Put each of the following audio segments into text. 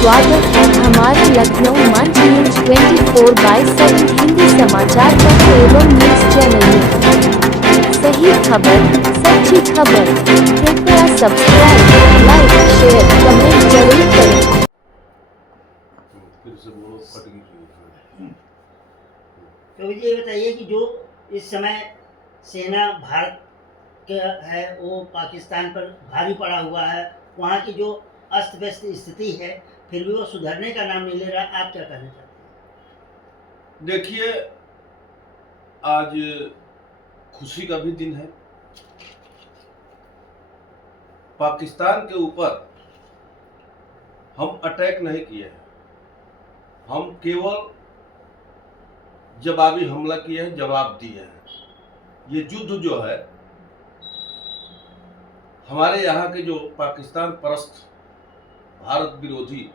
स्वागत है हमारे लखनऊ मंच न्यूज 24/7 हिंदी समाचार पत्र एवं न्यूज चैनल में। सही खबर, सच्ची खबर। कृपया सब्सक्राइब, लाइक, शेयर, कमेंट जरूर करें। तो ये बताइए कि जो इस समय सेना भारत का है वो पाकिस्तान पर भारी पड़ा हुआ है, वहाँ की जो अस्त व्यस्त स्थिति है फिर भी वो सुधरने का नाम नहीं ले रहा, आप क्या कहना चाहते हैं? देखिए, आज खुशी का भी दिन है। पाकिस्तान के ऊपर हम अटैक नहीं किए हैं, हम केवल जवाबी हमला किए हैं, जवाब दिए हैं। ये युद्ध जो है हमारे यहाँ के जो पाकिस्तान परस्त भारत विरोधी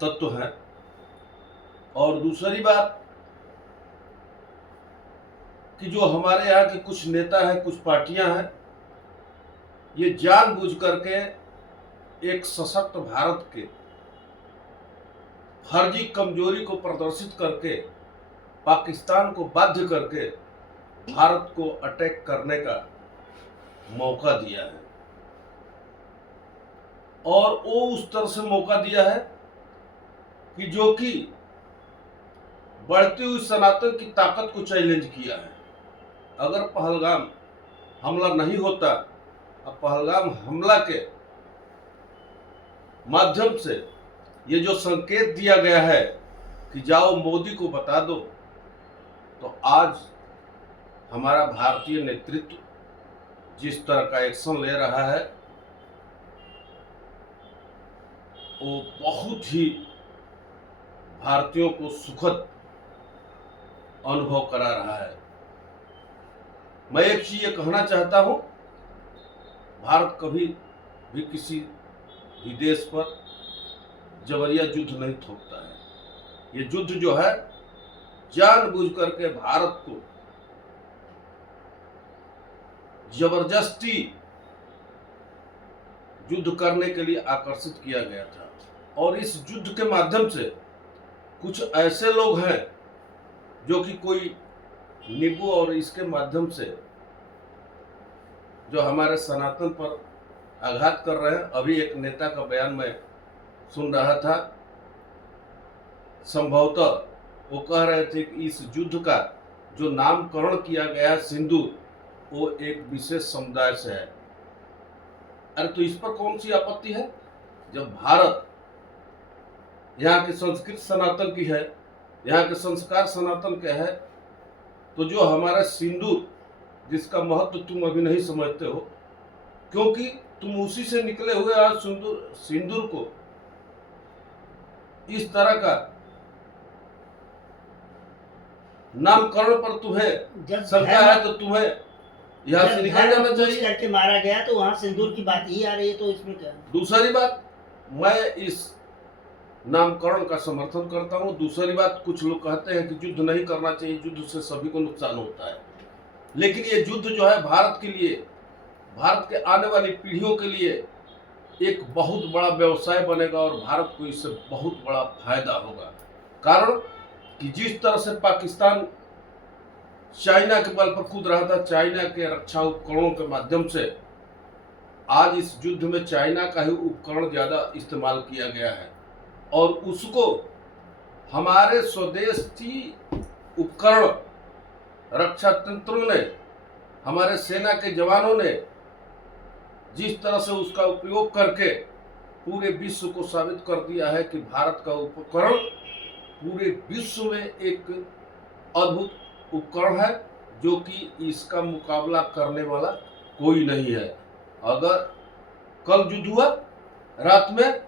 तत्व हैं, और दूसरी बात कि जो हमारे यहाँ के कुछ नेता हैं, कुछ पार्टियां हैं, ये जानबूझ करके एक सशक्त भारत के फर्जी कमजोरी को प्रदर्शित करके पाकिस्तान को बाध्य करके भारत को अटैक करने का मौका दिया है। और वो उस तरह से मौका दिया है कि जो कि बढ़ती हुई सनातन की ताकत को चैलेंज किया है। अगर पहलगाम हमला नहीं होता, अब पहलगाम हमला के माध्यम से ये जो संकेत दिया गया है कि जाओ मोदी को बता दो, तो आज हमारा भारतीय नेतृत्व जिस तरह का एक्शन ले रहा है वो बहुत ही भारतीयों को सुखद अनुभव करा रहा है। मैं एक चीज ये कहना चाहता हूं, भारत कभी भी किसी भी देश पर जबरिया युद्ध नहीं थोपता है। ये युद्ध जो है जानबूझ करके भारत को जबरदस्ती युद्ध करने के लिए आकर्षित किया गया था। और इस युद्ध के माध्यम से कुछ ऐसे लोग हैं जो कि कोई नींबू और इसके माध्यम से जो हमारे सनातन पर आघात कर रहे हैं। अभी एक नेता का बयान मैं सुन रहा था, संभवतः वो कह रहे थे कि इस युद्ध का जो नामकरण किया गया है सिंदूर, वो एक विशेष समुदाय से है। अरे तो इस पर कौन सी आपत्ति है? जब भारत यहाँ की संस्कृति सनातन की है, यहाँ के संस्कार सनातन के है, तो जो हमारा सिंदूर जिसका महत्व तुम अभी नहीं समझते हो, क्योंकि तुम उसी से निकले हुए आज सिंदूर को इस तरह का नामकरण पर तुम्हें शंका है, तो तुम्हें यहाँ से निकल जाना चाहिए। करके मारा गया तो वहाँ सिंदूर की बात ही आ रही है, तो इसमें क्या? दूसरी बात, मैं इस नामकरण का समर्थन करता हूँ। दूसरी बात, कुछ लोग कहते हैं कि युद्ध नहीं करना चाहिए, युद्ध से सभी को नुकसान होता है। लेकिन ये युद्ध जो है भारत के लिए, भारत के आने वाली पीढ़ियों के लिए एक बहुत बड़ा व्यवसाय बनेगा और भारत को इससे बहुत बड़ा फायदा होगा। कारण कि जिस तरह से पाकिस्तान चाइना के बल पर कूद रहा था, चाइना के रक्षा उपकरणों के माध्यम से आज इस युद्ध में चाइना का ही उपकरण ज्यादा इस्तेमाल किया गया है, और उसको हमारे स्वदेशी उपकरण रक्षा तंत्रों ने, हमारे सेना के जवानों ने जिस तरह से उसका उपयोग करके पूरे विश्व को साबित कर दिया है कि भारत का उपकरण पूरे विश्व में एक अद्भुत उपकरण है, जो कि इसका मुकाबला करने वाला कोई नहीं है। अगर कल युद्ध हुआ रात में,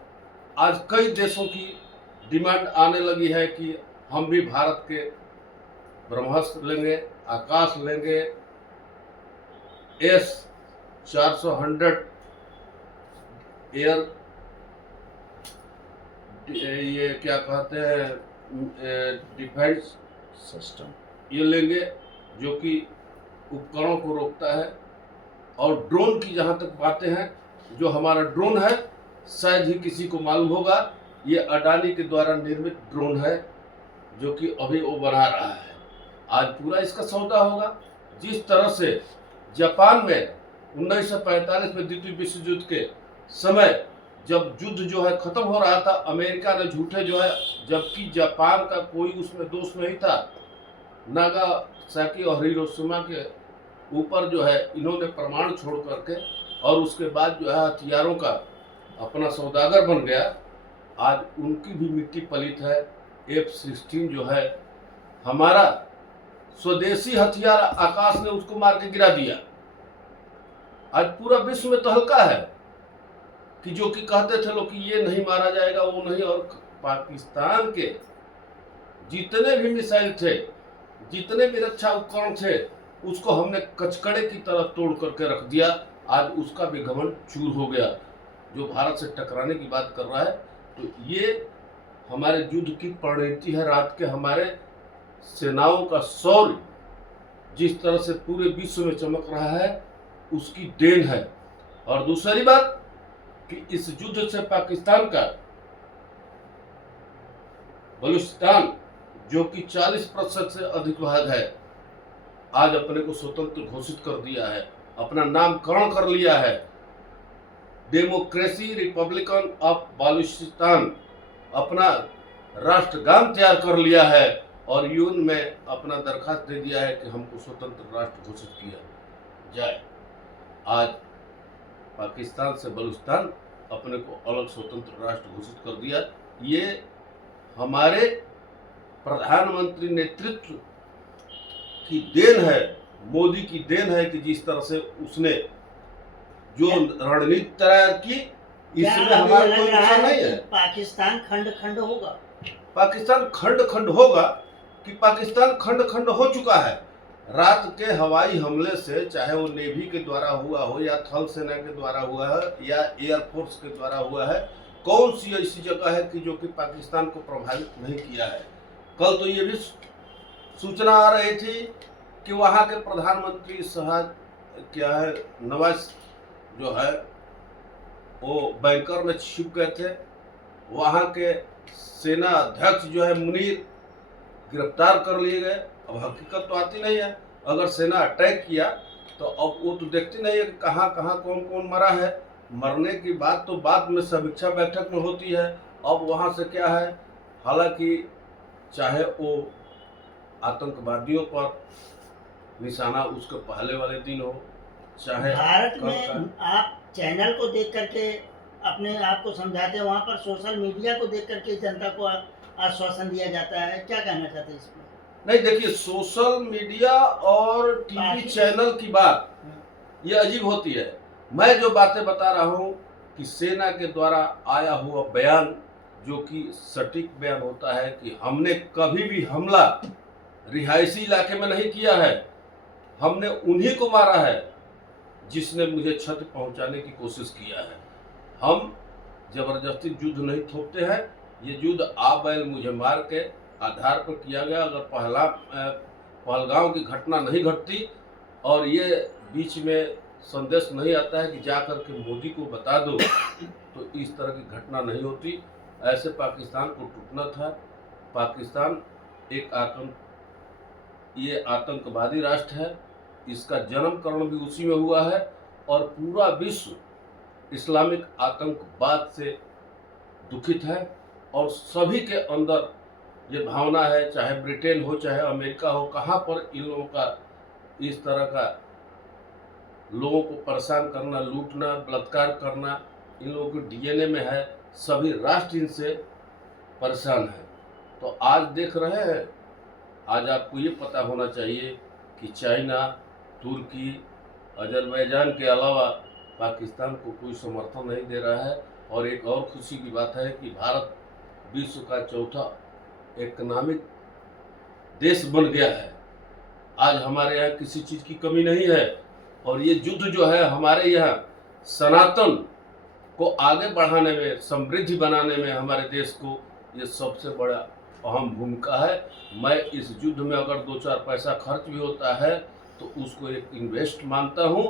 आज कई देशों की डिमांड आने लगी है कि हम भी भारत के ब्रह्मास्त्र लेंगे, आकाश लेंगे, S-400 एयर, ये क्या कहते हैं, डिफेंस सिस्टम, ये लेंगे जो कि उपकरणों को रोकता है। और ड्रोन की जहाँ तक बातें हैं, जो हमारा ड्रोन है, शायद ही किसी को मालूम होगा ये अडानी के द्वारा निर्मित ड्रोन है जो कि अभी वो बना रहा है। आज पूरा इसका सौदा होगा। जिस तरह से जापान में 1945 में द्वितीय विश्व युद्ध के समय जब युद्ध जो है खत्म हो रहा था, अमेरिका ने झूठे जो है, जबकि जापान का कोई उसमें दोष नहीं था, नागासाकी और हिरोशिमा के ऊपर जो है इन्होंने परमाणु छोड़ करके और उसके बाद जो है हथियारों का अपना सौदागर बन गया। आज उनकी भी मिट्टी पलित है। F-16 जो है हमारा स्वदेशी हथियार, आकाश ने उसको मार के गिरा दिया। आज पूरा विश्व में तहलका है कि जो कि कहते थे लोग कि ये नहीं मारा जाएगा, वो नहीं। और पाकिस्तान के जितने भी मिसाइल थे, जितने भी रक्षा उपकरण थे, उसको हमने कचकड़े की तरह तोड़ करके रख दिया। आज उसका भी घमंड चूर हो गया। जो भारत से टकराने की बात कर रहा है, तो ये हमारे युद्ध की परिणति है। रात के हमारे सेनाओं का शौर्य जिस तरह से पूरे विश्व में चमक रहा है, उसकी देन है। और दूसरी बात कि इस युद्ध से पाकिस्तान का बलूचिस्तान जो कि 40% से अधिक भाग है, आज अपने को स्वतंत्र घोषित कर दिया है, अपना नामकरण कर लिया है, डेमोक्रेसी रिपब्लिकन ऑफ बलूचिस्तान अपना राष्ट्रगान तैयार कर लिया है और यूएन में अपना दरखास्त दे दिया है कि हमको स्वतंत्र राष्ट्र घोषित किया जाए। आज पाकिस्तान से बलूचिस्तान अपने को अलग स्वतंत्र राष्ट्र घोषित कर दिया। ये हमारे प्रधानमंत्री नेतृत्व की देन है, मोदी की देन है कि जिस तरह से उसने जो रणनीति तैयार की, इसमें हमारा कोई नुकसान नहीं है। पाकिस्तान खंड खंड होगा। पाकिस्तान खंड खंड होगा कि पाकिस्तान खंड खंड हो चुका है। रात के हवाई हमले से, चाहे वो नेवी के द्वारा हुआ हो या थल सेना के द्वारा हुआ है या एयरफोर्स के द्वारा हुआ है, कौन सी ऐसी जगह है कि जो कि पाकिस्तान को प्रभावित नहीं किया है। कल तो ये भी सूचना आ रही थी कि वहाँ के प्रधानमंत्री साहब क्या है, नवाज जो है वो बैंकर में छिप गए थे। वहाँ के सेना अध्यक्ष जो है मुनीर गिरफ्तार कर लिए गए। अब हकीकत तो आती नहीं है। अगर सेना अटैक किया तो अब वो तो देखती नहीं है कि कहाँ कहाँ कौन कौन मरा है। मरने की बात तो बाद में समीक्षा बैठक में होती है। अब वहाँ से क्या है, हालांकि चाहे वो आतंकवादियों पर निशाना उसके पहले वाले दिन हो, चाहे भारत में आप चैनल को देख करके अपने आप को समझाते हैं, वहाँ पर सोशल मीडिया को देख करके जनता को आश्वासन दिया जाता है। क्या कहना चाहते हैं इसमें? नहीं, देखिए, सोशल मीडिया और टीवी चैनल की बात ये अजीब होती है। मैं जो बातें बता रहा हूँ कि सेना के द्वारा आया हुआ बयान जो कि सटीक बयान होता है कि हमने कभी भी हमला रिहायशी इलाके में नहीं किया है, हमने उन्हीं को मारा है जिसने मुझे क्षति पहुंचाने की कोशिश किया है। हम जबरदस्ती युद्ध नहीं थोपते हैं। ये युद्ध आ बैल मुझे मार के आधार पर किया गया। अगर पहलगांव की घटना नहीं घटती और ये बीच में संदेश नहीं आता है कि जा कर के मोदी को बता दो, तो इस तरह की घटना नहीं होती। ऐसे पाकिस्तान को टूटना था। पाकिस्तान एक ये आतंकवादी राष्ट्र है। इसका जन्मकरण भी उसी में हुआ है और पूरा विश्व इस्लामिक आतंकवाद से दुखित है और सभी के अंदर ये भावना है, चाहे ब्रिटेन हो चाहे अमेरिका हो, कहाँ पर इन लोगों का इस तरह का लोगों को परेशान करना, लूटना, बलात्कार करना इन लोगों के डीएनए में है। सभी राष्ट्र इनसे परेशान है। तो आज देख रहे हैं, आज आपको ये पता होना चाहिए कि चाइना, तुर्की, अजरबैजान के अलावा पाकिस्तान को कोई समर्थन नहीं दे रहा है। और एक और खुशी की बात है कि भारत विश्व का चौथा इकोनॉमिक देश बन गया है। आज हमारे यहाँ किसी चीज़ की कमी नहीं है और ये युद्ध जो है हमारे यहाँ सनातन को आगे बढ़ाने में, समृद्धि बनाने में हमारे देश को ये सबसे बड़ा अहम भूमिका है। मैं इस युद्ध में अगर 2-4 पैसा खर्च भी होता है तो उसको एक इन्वेस्ट मानता हूँ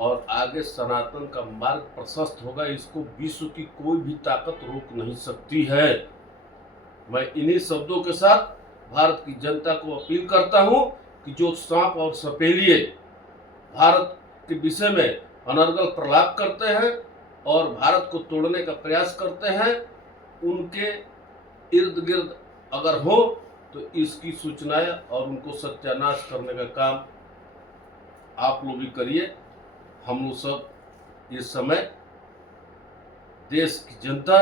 और आगे सनातन का मार्ग प्रशस्त होगा। इसको विश्व की कोई भी ताकत रोक नहीं सकती है। मैं इन्हीं शब्दों के साथ भारत की जनता को अपील करता हूं कि जो सांप और सपेलिए भारत के विषय में अनर्गल प्रलाप करते हैं और भारत को तोड़ने का प्रयास करते हैं, उनके इर्द गिर्द अगर हो तो इसकी सूचनाएं और उनको सत्यानाश करने का काम आप लोग भी करिए। हम लोग सब इस समय देश की जनता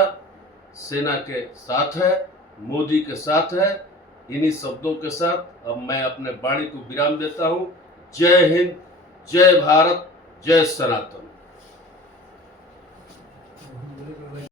सेना के साथ है, मोदी के साथ है। इन्हीं शब्दों के साथ अब मैं अपने वाणी को विराम देता हूं। जय हिंद, जय भारत, जय सनातन।